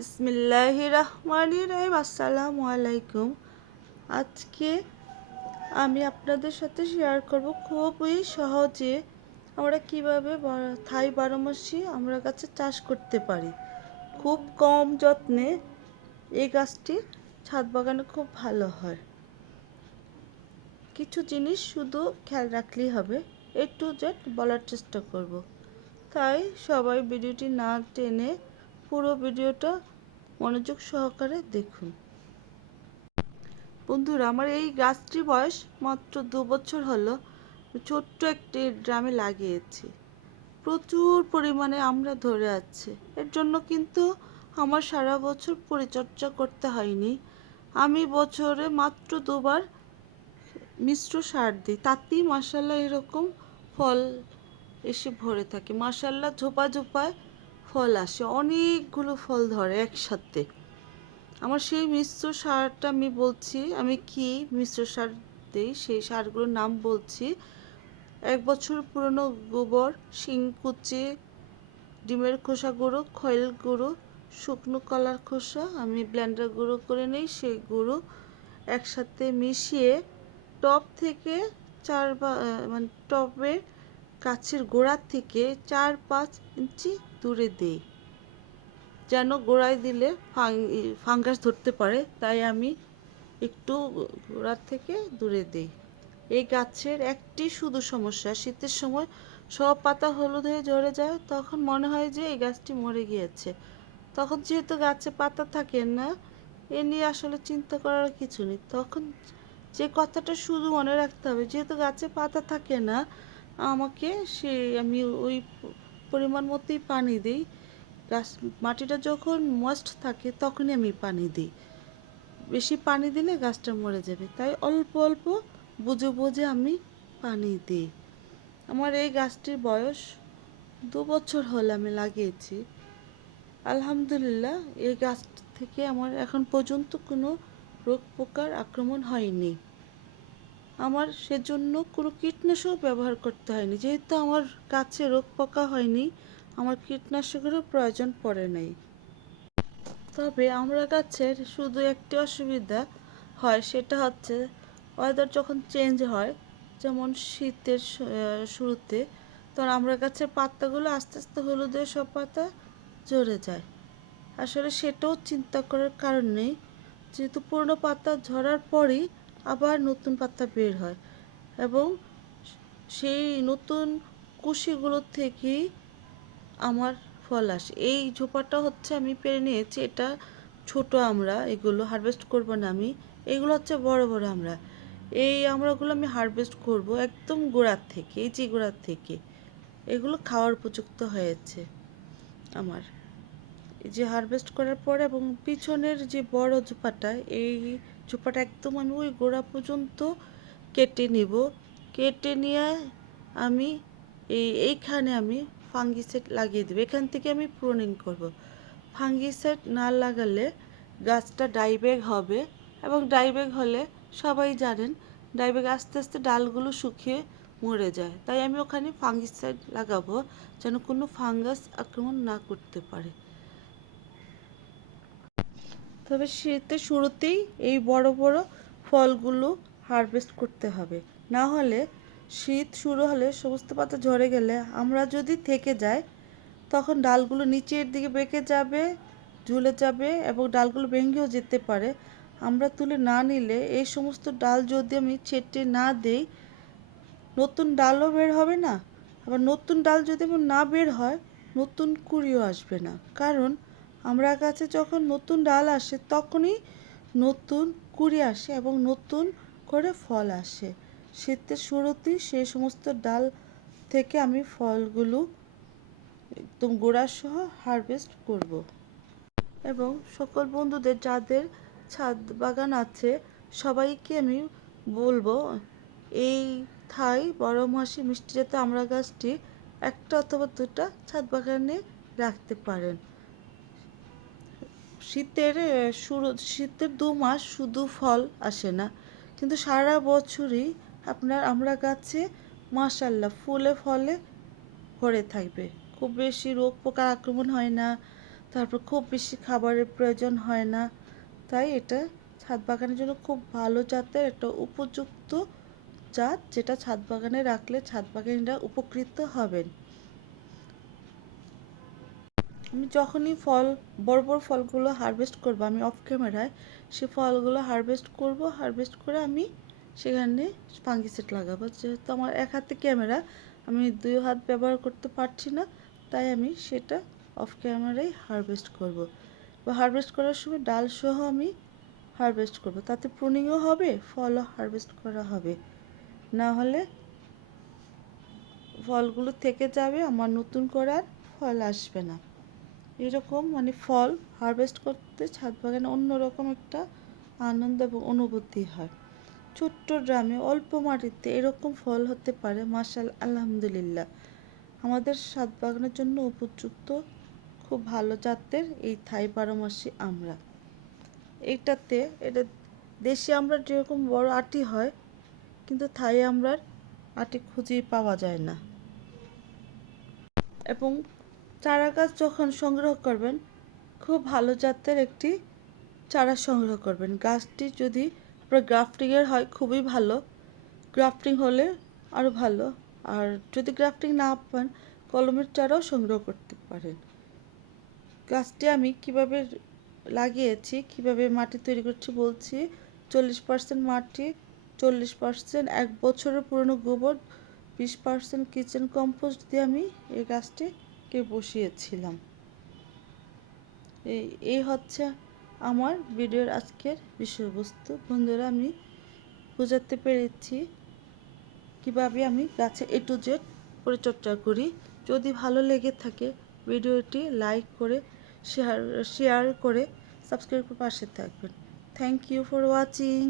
বিসমিল্লাহির রহমানির রহিম। আসসালামু আলাইকুম। আজকে আমি আপনাদের সাথে শেয়ার করব খুবই সহজে আমরা কিভাবে থাই বারোমাসি আমরা গাছে চাষ করতে পারি। খুব কম যত্নে এই গাছটি ছাদ বাগানে খুব ভালো হয়। কিছু জিনিস শুধু খেয়াল রাখলেই হবে, এ টু জেড বলার চেষ্টা করব। তাই সবাই ভিডিওটি না টেনে পুরো ভিডিওটা মনোযোগ সহকারে দেখুন। বন্ধুরা, আমার এই গাছটির বয়স মাত্র 2 বছর হলো। ছোট্ট একটি ড্রামে লাগিয়েছি। প্রচুর পরিমাণে আমরা ধরে আছে। এর জন্য কিন্তু আমার সারা বছর পরিচর্যা করতে হয়নি। আমি বছরে মাত্র 2বার মিশ্র সার দিই, তাতেই মাশাআল্লাহ এরকম ফল এসে ভরে থাকে। মাশাআল্লাহ ঝোপা ঝোপায় ফল আসে, অনেকগুলো ফল ধরে একসাথে। আমার সেই মিশ্র সারটা আমি বলছি, আমি কি মিশ্র সার দিই সেই সারগুলোর নাম বলছি। 1 বছর পুরনো গোবর, শিংকুচি, ডিমের খোসা গুঁড়ো, খৈল গুঁড়ো, শুকনো কলার খোসা আমি ব্লেন্ডার গুঁড়ো করে নিই, সেই গুঁড়ো একসাথে মিশিয়ে টব থেকে মানে টবের গাছের গোড়ার থেকে 4-5 ইঞ্চি দূরে দিই, যেন গোড়ায় দিলে ফাঙ্গাস ধরতে পারে, তাই আমি একটু গোড়ার থেকে দূরে দিই। এই গাছের একটি শুধু সমস্যা, শীতের সময় সব পাতা হলুদ হয়ে ঝরে যায়, তখন মনে হয় যে এই গাছটি মরে গিয়েছে। তখন যেহেতু গাছে পাতা থাকে না, এ নিয়ে আসলে চিন্তা করার কিছু নেই। তখন যে কথাটা শুধু মনে রাখতে হবে, যেহেতু গাছে পাতা থাকে না, আমাকে আমি ওই পরিমাণ মতোই পানি দিই। গাছ মাটিটা যখন ময়েস্ট থাকে তখনই আমি পানি দিই। বেশি পানি দিলে গাছটা মরে যাবে, তাই অল্প অল্প বুঝে বুঝে আমি পানি দিই। আমার এই গাছটির বয়স 2 বছর হলো আমি লাগিয়েছি। আলহামদুলিল্লাহ, এই গাছ থেকে আমার এখন পর্যন্ত কোনো রোগ পোকার আক্রমণ হয়নি। আমার সেজন্য কোনো কীটনাশক ব্যবহার করতে হয়নি। যেহেতু আমার গাছে রোগ পোকা হয়নি, আমার কীটনাশকেরও প্রয়োজন পড়ে নাই। তবে আমরা গাছের শুধু একটি অসুবিধা হয়, সেটা হচ্ছে ওয়েদার যখন চেঞ্জ হয়, যেমন শীতের শুরুতে, তখন আমরা গাছের পাতাগুলো আস্তে আস্তে হলুদের সব পাতা ঝরে যায়। আসলে সেটাও চিন্তা করার কারণ নেই, যেহেতু পুরনো পাতা ঝরার পরই আবার নতুন পাতা বের হয় এবং সেই নতুন কুশিগুলোর থেকেই আমার ফল আসে। এই ঝোপাটা হচ্ছে আমি পেরে নিয়েছি, এটা ছোট আমরা, এগুলো হারভেস্ট করব না আমি। এগুলো হচ্ছে বড় বড় আমরা। এই আমড়াগুলো আমি হারভেস্ট করব একদম গোড়ার থেকে, এই যে গোড়ার থেকে। এগুলো খাওয়ার উপযুক্ত হয়েছে আমার। এই যে হারভেস্ট করার পর এবং পিছনের যে বড় ঝোপাটা, এই ঝোপাটা একদম আমি ওই গোড়া পর্যন্ত কেটে নিব। কেটে নিয়ে আমি এইখানে আমি ফাঙ্গিসাইড লাগিয়ে দেবো। এখান থেকে আমি প্রুনিং করব। ফাঙ্গিসাইড না লাগালে গাছটা ডাইব্যাক হবে, এবং ডাইব্যাক হলে সবাই জানেন ডাইব্যাক আস্তে আস্তে ডালগুলো শুকিয়ে মরে যায়। তাই আমি ওখানে ফাঙ্গিসাইড লাগাবো, যেন কোনো ফাঙ্গাস আক্রমণ না করতে পারে। তবে শীতের শুরুতেই এই বড় বড় ফলগুলো হারভেস্ট করতে হবে, না হলে শীত শুরু হলে সমস্ত পাতা ঝরে গেলে আমরা যদি থেকে যায়, তখন ডালগুলো নিচের দিকে বেঁকে যাবে, ঝুলে যাবে এবং ডালগুলো ভেঙেও যেতে পারে। আমরা তুলে না নিলে এই সমস্ত ডাল যদি আমি ছেঁটে না দেই, নতুন ডালও বের হবে না। আবার নতুন ডাল যদি না বের হয়, নতুন কুঁড়িও আসবে না। কারণ আমরা গাছে যখন নতুন ডাল আসে তখনই নতুন কুঁড়ি আসে এবং নতুন করে ফল আসে। শীতের শুরুতেই সেই সমস্ত ডাল থেকে আমি ফলগুলো একদম গোড়াসহ হারভেস্ট করব। এবং সকল বন্ধুদের যাদের ছাদ বাগান আছে সবাইকে আমি বলবো, এই থাই বারোমাসি মিষ্টি জাতের আমড়া গাছটি একটা অথবা দুটা ছাদ বাগানে রাখতে পারেন। শীতের 2 মাস শুধু ফল আসে না, কিন্তু সারা বছরই আপনার আমড়া গাছে মাশাআল্লাহ ফুলে ফলে ভরে থাকবে। খুব বেশি রোগ পোকার আক্রমণ হয় না, তারপর খুব বেশি খাবারের প্রয়োজন হয় না, তাই এটা ছাদ বাগানের জন্য খুব ভালো জাতের একটা উপযুক্ত জাত, যেটা ছাদ বাগানে রাখলে ছাদ বাগানিরা উপকৃত হবেন। আমি যখনই বড় বড় ফলগুলো হারভেস্ট করব, আমি অফ ক্যামেরায় সে ফলগুলো হারভেস্ট করব, হারভেস্ট করে আমি সেখানে ফাঙ্গিসাইড লাগাবো। যেহেতু আমার এক হাতে ক্যামেরা, আমি দুই হাত ব্যবহার করতে পারছি না, তাই আমি সেটা অফ ক্যামেরায় হারভেস্ট করব। বা হারভেস্ট করার সময় ডাল সহ আমি হারভেস্ট করব, তাতে প্রুনিংও হবে, ফলও হারভেস্ট করা হবে। না হলে ফলগুলো থেকে যাবে, আমার নতুন করে আর ফল আসবে না। এরকম মানে ফল হারভেস্ট করতে ছাদ বাগানে অন্যরকম একটা আনন্দ এবং অনুভূতি হয়। ছোট্ট ড্রামে অল্প মাটিতে এরকম ফল হতে পারে, মাশাআল্লাহ, আলহামদুলিল্লাহ। আমাদের ছাদ বাগানের জন্য উপযুক্ত খুব ভালো জাতের এই থাই 12 মাসি আমরা। এটা দেশি আমড়ার যেরকম বড় আটি হয়, কিন্তু থাই আমড়ার আটি খুঁজেই পাওয়া যায় না। এবং চারা গাছ যখন সংগ্রহ করবেন, খুব ভালো জাতের একটি চারা সংগ্রহ করবেন। গাছটি যদি গ্রাফটিংয়ের হয় খুবই ভালো, গ্রাফটিং হলে আরও ভালো। আর যদি গ্রাফটিং না পান, কলমের চারাও সংগ্রহ করতে পারেন। গাছটি আমি কিভাবে লাগিয়েছি, কিভাবে মাটি তৈরি করছি বলছি। 40% মাটি, 40% 1 বছরের পুরনো গোবর, 20% কিচেন কম্পোস্ট দিয়ে আমি এই গাছটিকে বসিয়েছিলাম। এই হচ্ছে আমার ভিডিওর আজকের বিষয়বস্তু। বন্ধুরা, আমি বোঝাতে পেরেছি কিভাবে আমি গাছে A to Z পরিচর্যা করি। যদি ভালো লেগে থাকে ভিডিওটি লাইক করে শেয়ার করে সাবস্ক্রাইব করে পাশে থাকবেন। Thank you for watching.